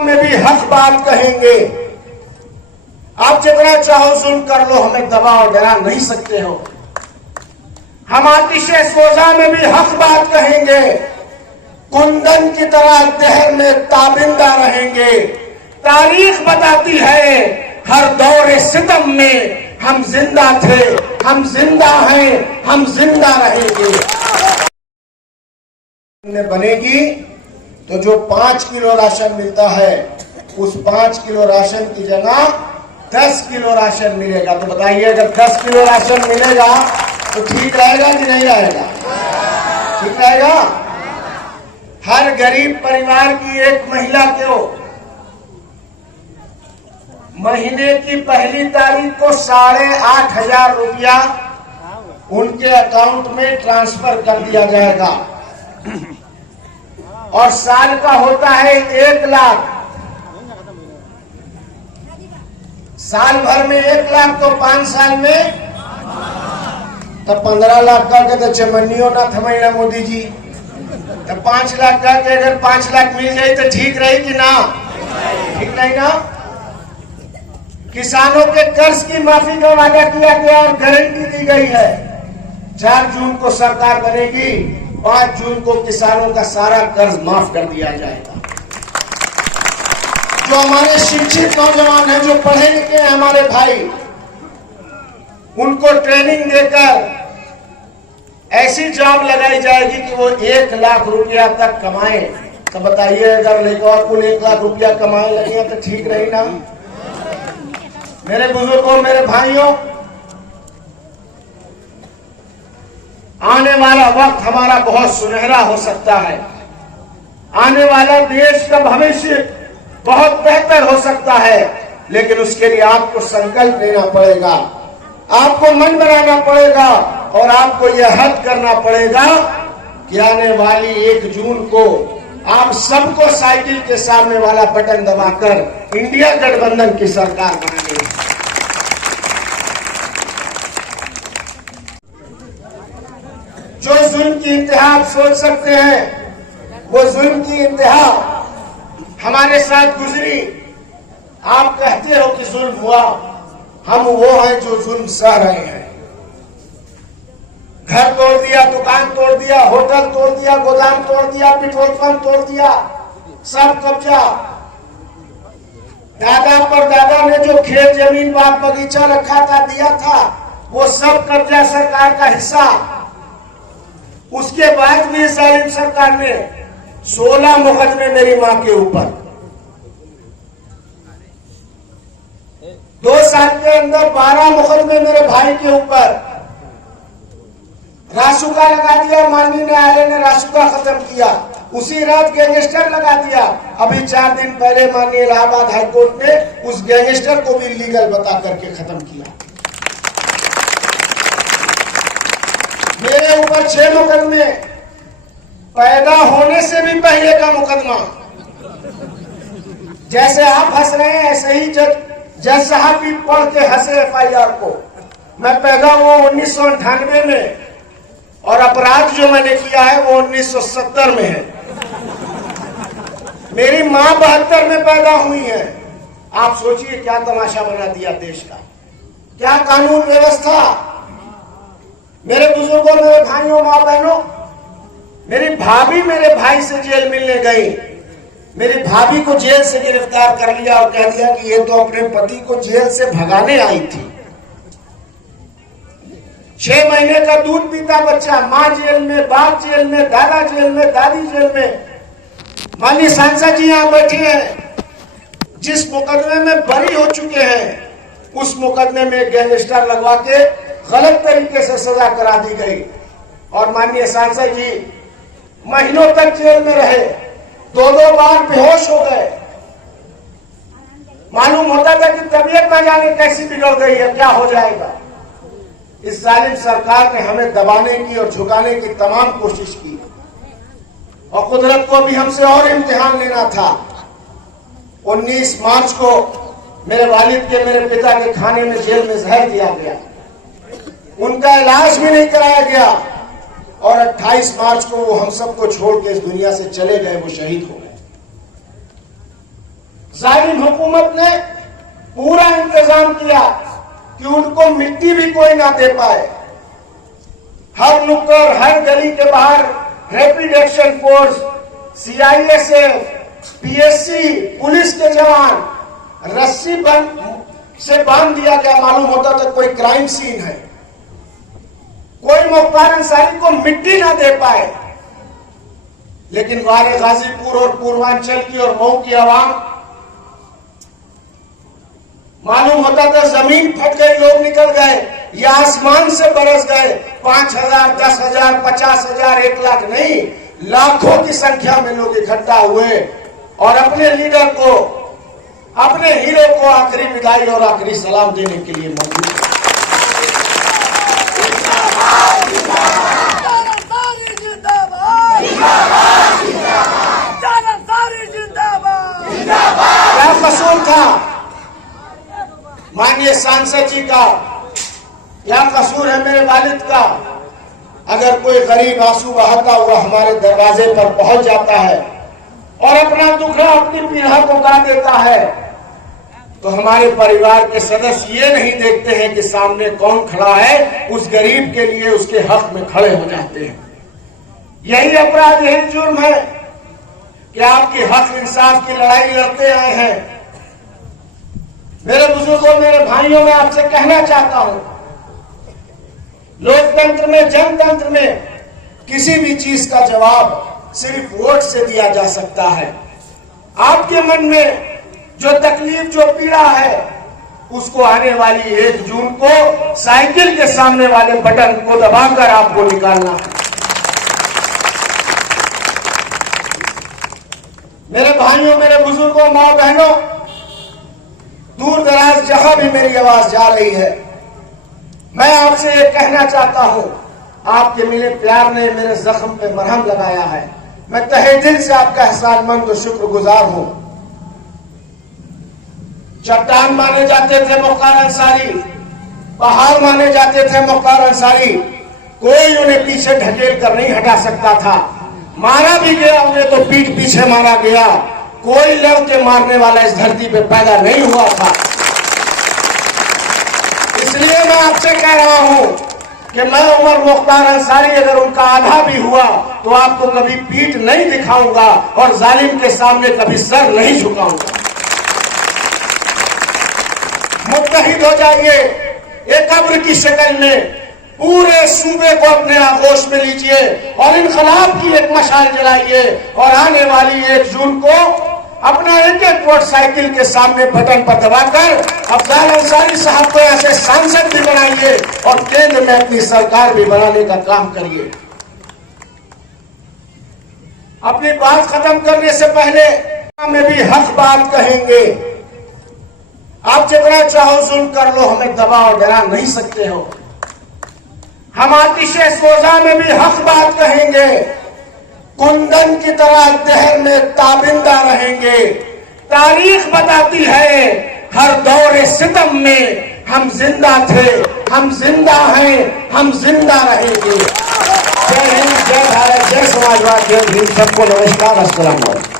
में भी हक बात कहेंगे। आप जितना चाहो जुल्म कर लो, हमें दबा और डरा नहीं सकते हो। हम आतिशे सोजा में भी हक बात कहेंगे, कुंदन की तरह दहर में ताबिंदा रहेंगे। तारीख बताती है हर दौरे सितम में हम जिंदा थे, हम जिंदा हैं, हम जिंदा रहेंगे। बनेगी तो जो 5 किलो राशन मिलता है, उस 5 किलो राशन की जगह 10 किलो राशन मिलेगा। तो बताइए, अगर 10 किलो राशन मिलेगा तो ठीक रहेगा कि नहीं रहेगा? ठीक रहेगा। हर गरीब परिवार की एक महिला को महीने की पहली तारीख को 8,500 रुपया उनके अकाउंट में ट्रांसफर कर दिया जाएगा और साल का होता है 1 लाख। साल भर में 1 लाख तो 5 साल में तब 15 लाख का के तो चमनियो ना थमैना मोदी जी। तब 5 लाख का के अगर 5 लाख मिल जाए तो ठीक रही कि ना? ठीक नहीं ना। किसानों के कर्ज की माफी का वादा किया गया और गारंटी दी गई है। 4 जून को सरकार बनेगी, 5 जून को किसानों का सारा कर्ज माफ कर दिया जाएगा। जो हमारे शिक्षित नौजवान हैं, जो पढ़े लिखे हैं हमारे भाई, उनको ट्रेनिंग देकर ऐसी जॉब लगाई जाएगी कि वो 1 लाख रुपया तक कमाए। तो बताइए, अगर लेकर कुल 1 लाख रुपया कमाए लगे तो ठीक रही ना? मेरे बुजुर्गों, मेरे भाइयों, आने वाला वक्त हमारा बहुत सुनहरा हो सकता है। आने वाला देश का भविष्य बहुत बेहतर हो सकता है, लेकिन उसके लिए आपको संकल्प लेना पड़ेगा, आपको मन बनाना पड़ेगा और आपको यह हद करना पड़ेगा कि आने वाली 1 जून को आप सबको साइकिल के सामने वाला बटन दबाकर इंडिया गठबंधन की सरकार बनानी है। जो जुल्म की इंतहा आप सोच सकते हैं, वो जुल्म की इंतहा हमारे साथ गुजरी। आप कहते हो कि जुल्म हुआ, हम वो हैं जो जुल्म सह रहे हैं। घर तोड़ दिया, दुकान तोड़ दिया, होटल तोड़ दिया, गोदाम तोड़ दिया, पेट्रोल पंप तोड़ दिया, सब कब्जा। दादा परदादा ने जो खेत जमीन बाग बगीचा रखा था, दिया था, वो सब कब्जा सरकार का हिस्सा। उसके बाद भी जालिम सरकार ने 16 मुकदमे मेरी मां के ऊपर, 2 साल के अंदर 12 मुकदमे मेरे भाई के ऊपर। रासुका लगा दिया, माननीय न्यायालय ने रासुका खत्म किया। उसी रात गैंगस्टर लगा दिया। अभी 4 दिन पहले माननीय इलाहाबाद हाईकोर्ट ने उस गैंगस्टर को भी लीगल बता करके खत्म किया। मेरे ऊपर 6 मुकदमे, पैदा होने से भी पहले का मुकदमा। जैसे आप हंस रहे हैं, ऐसे ही जज साहब भी पढ़ के हंसे FIR को। मैं पैदा हुआ 1998 में और अपराध जो मैंने किया है वो 1970 में है। मेरी मां 72 में पैदा हुई है। आप सोचिए क्या तमाशा बना दिया देश का, क्या कानून व्यवस्था। मेरे बुजुर्गों, मेरे भाइयों, माँ बहनों, मेरी भाभी मेरे भाई से जेल मिलने गई। मेरी भाभी को जेल से गिरफ्तार कर लिया और कह दिया कि ये तो अपने पति को जेल से भगाने आई थी। 6 महीने का दूध पीता बच्चा, माँ जेल में, बाप जेल में, दादा जेल में, दादी जेल में। माननीय सांसद जी यहाँ बैठे हैं, जिस मुकदमे में बरी हो चुके हैं, उस मुकदमे में गैंगस्टर लगवा के गलत तरीके से सजा करा दी गई और माननीय सांसद जी महीनों तक जेल में रहे, 2-2 बार बेहोश हो गए। मालूम होता था कि तबीयत न जाने कैसी बिगड़ गई है, क्या हो जाएगा। इस जालिम सरकार ने हमें दबाने की और झुकाने की तमाम कोशिश की और कुदरत को भी हमसे और इम्तिहान लेना था। 19 मार्च को मेरे वालिद के, मेरे पिता के खाने में जेल में जहर दिया गया, उनका इलाज भी नहीं कराया गया और 28 मार्च को वो हम सबको छोड़ के इस दुनिया से चले गए, वो शहीद हो गए। जालिम हुकूमत ने पूरा इंतजाम किया कि उनको मिट्टी भी कोई ना दे पाए। हर नुक्कड़, हर गली के बाहर rapid action force, CISF, PSC, police के जवान रस्सी से बांध दिया गया। मालूम होता था कोई क्राइम सीन है, कोई मुख्तार अंसारी को मिट्टी ना दे पाए। लेकिन वारे गाजीपुर और पूर्वांचल की और मऊ की आवाम, मालूम होता था जमीन फट गई, लोग निकल गए, या आसमान से बरस गए। 5,000, 10,000, 50,000, 1 लाख नहीं, लाखों की संख्या में लोग इकट्ठा हुए और अपने लीडर को, अपने हीरो को आखिरी विदाई और आखिरी सलाम देने के लिए मौजूद है। क्या कसूर था माननीय सांसद जी का, क्या कसूर है मेरे वालिद का? अगर कोई गरीब आंसू बहाता हुआ हमारे दरवाजे पर पहुंच जाता है और अपना दुखड़ा, अपनी पीड़ा को गा देता है, तो हमारे परिवार के सदस्य ये नहीं देखते हैं कि सामने कौन खड़ा है, उस गरीब के लिए उसके हक में खड़े हो जाते हैं। यही अपराध, यही जुर्म है कि आपकी हक इंसाफ की लड़ाई लड़ते आए हैं। मेरे बुजुर्गों, मेरे भाइयों, मैं आपसे कहना चाहता हूं, लोकतंत्र में, जनतंत्र में किसी भी चीज का जवाब सिर्फ वोट से दिया जा सकता है। आपके मन में जो तकलीफ, जो पीड़ा है, उसको आने वाली 1 जून को साइकिल के सामने वाले बटन को दबाकर आपको निकालना है। मेरे भाइयों, मेरे बुजुर्गों, माँ बहनों, दूर दराज जहां भी मेरी आवाज जा रही है, मैं आपसे ये कहना चाहता हूं, आपके मिले प्यार ने मेरे जख्म पे मरहम लगाया है। मैं तहे दिल से आपका एहसानमंद और शुक्रगुजार हूं। चट्टान माने जाते थे मुख्तार अंसारी, पहाड़ माने जाते थे मुख्तार अंसारी, कोई उन्हें पीछे ढकेल कर नहीं हटा सकता था। मारा भी गया उन्हें तो पीठ पीछे मारा गया, कोई लड़के मारने वाला इस धरती पे पैदा नहीं हुआ था। इसलिए मैं आपसे कह रहा हूं कि मैं उमर मुख्तार अंसारी, अगर उनका आधा भी हुआ तो आपको कभी पीठ नहीं दिखाऊंगा और जालिम के सामने कभी सर नहीं झुकाऊंगा। मुत्तहिद हो जाइए, एक कब्र की शक्ल में पूरे सूबे को अपने आगोश में लीजिए और इनकलाब की एक मशाल जलाइए और आने वाली 1 जून को अपना एक वोट साइकिल के सामने बटन पर दबाकर अफजाल अंसारी साहब को ऐसे सांसद भी बनाइए और केंद्र में अपनी सरकार भी बनाने का काम करिए। अपनी बात खत्म करने से पहले में भी हक बात कहेंगे। आप जितना चाहो जुल्म कर लो, हमें दबा और डरा नहीं सकते हो। हम आतिशे सोजा में भी हक बात कहेंगे, कुंदन की तरह दहर में ताबिंदा रहेंगे। तारीख बताती है हर दौरे सितम में हम जिंदा थे, हम जिंदा हैं, हम जिंदा रहेंगे। जय हिंद, जय भारत, जय समाजवाद, जय भीम। सबको नमस्कार, अस्सलाम वालेकुम।